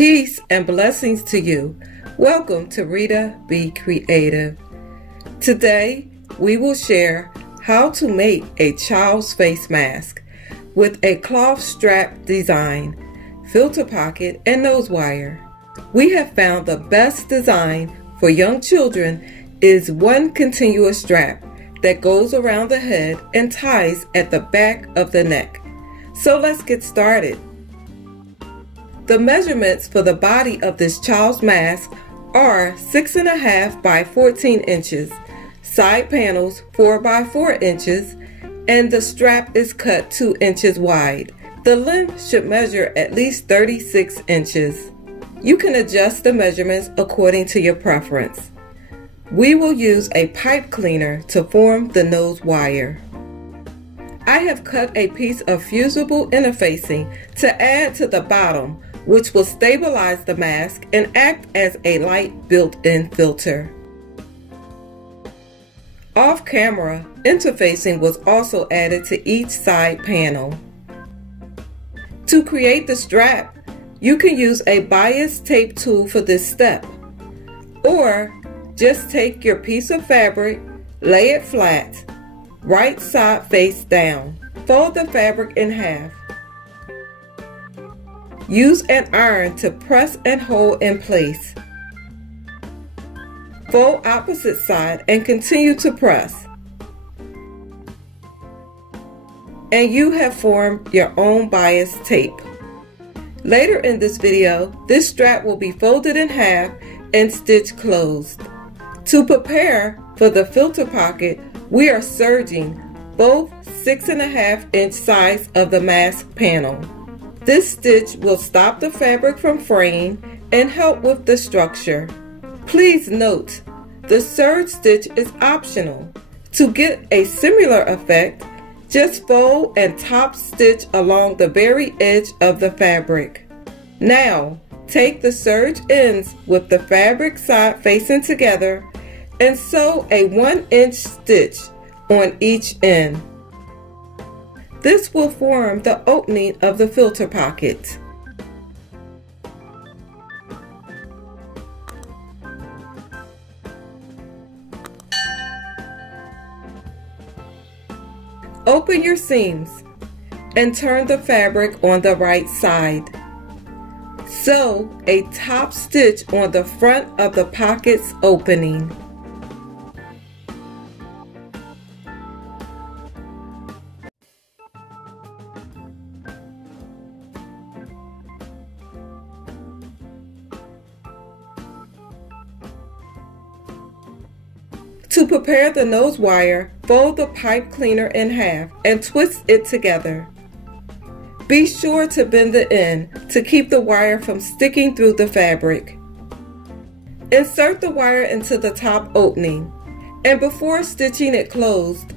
Peace and blessings to you. Welcome to Rita Be Creative. Today, we will share how to make a child's face mask with a cloth strap design, filter pocket, and nose wire. We have found the best design for young children is one continuous strap that goes around the head and ties at the back of the neck. So let's get started. The measurements for the body of this child's mask are 6.5 by 14 inches, side panels 4 by 4 inches, and the strap is cut 2 inches wide. The length should measure at least 36 inches. You can adjust the measurements according to your preference. We will use a pipe cleaner to form the nose wire. I have cut a piece of fusible interfacing to add to the bottom, which will stabilize the mask and act as a light built-in filter. Off camera, interfacing was also added to each side panel. To create the strap, you can use a bias tape tool for this step, or just take your piece of fabric, lay it flat, right side face down. Fold the fabric in half. Use an iron to press and hold in place. Fold opposite side and continue to press. And you have formed your own bias tape. Later in this video, this strap will be folded in half and stitched closed. To prepare for the filter pocket, we are serging both 6.5 inch sides of the mask panel. This stitch will stop the fabric from fraying and help with the structure. Please note, the serge stitch is optional. To get a similar effect, just fold and top stitch along the very edge of the fabric. Now, take the serge ends with the fabric side facing together and sew a 1-inch stitch on each end. This will form the opening of the filter pocket. Open your seams and turn the fabric on the right side. Sew a top stitch on the front of the pocket's opening. To prepare the nose wire, fold the pipe cleaner in half and twist it together. Be sure to bend the end to keep the wire from sticking through the fabric. Insert the wire into the top opening, and before stitching it closed,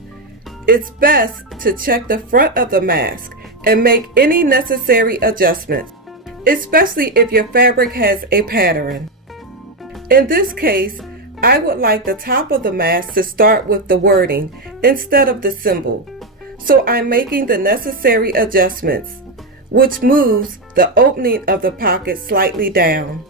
it's best to check the front of the mask and make any necessary adjustments, especially if your fabric has a pattern. In this case, I would like the top of the mask to start with the wording instead of the symbol, so I'm making the necessary adjustments, which moves the opening of the pocket slightly down.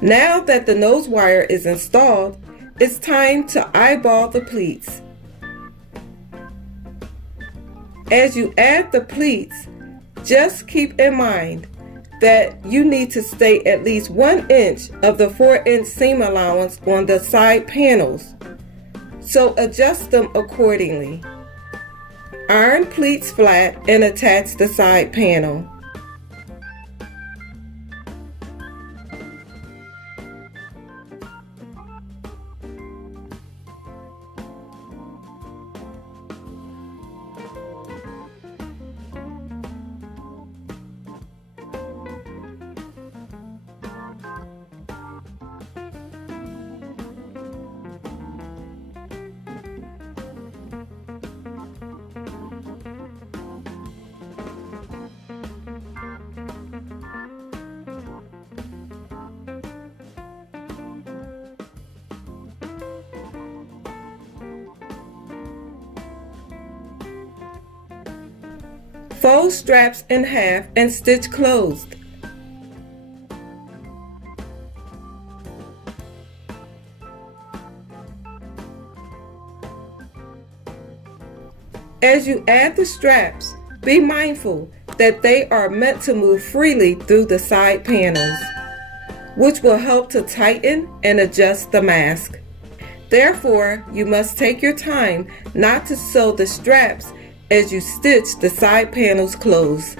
Now that the nose wire is installed, it's time to eyeball the pleats. As you add the pleats, just keep in mind that you need to stay at least 1 inch of the 4-inch seam allowance on the side panels, so adjust them accordingly. Iron pleats flat and attach the side panel. Fold straps in half and stitch closed. As you add the straps, be mindful that they are meant to move freely through the side panels, which will help to tighten and adjust the mask. Therefore, you must take your time not to sew the straps as you stitch the side panels closed.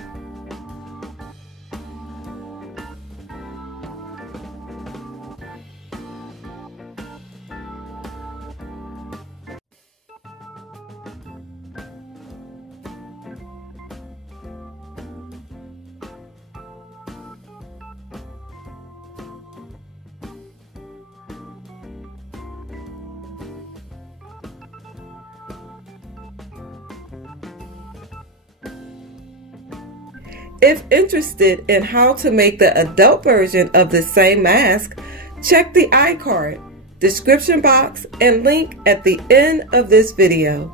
If interested in how to make the adult version of the same mask, check the iCard, description box, and link at the end of this video.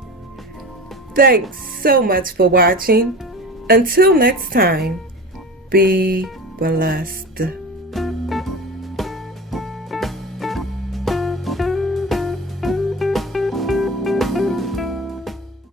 Thanks so much for watching. Until next time, be blessed.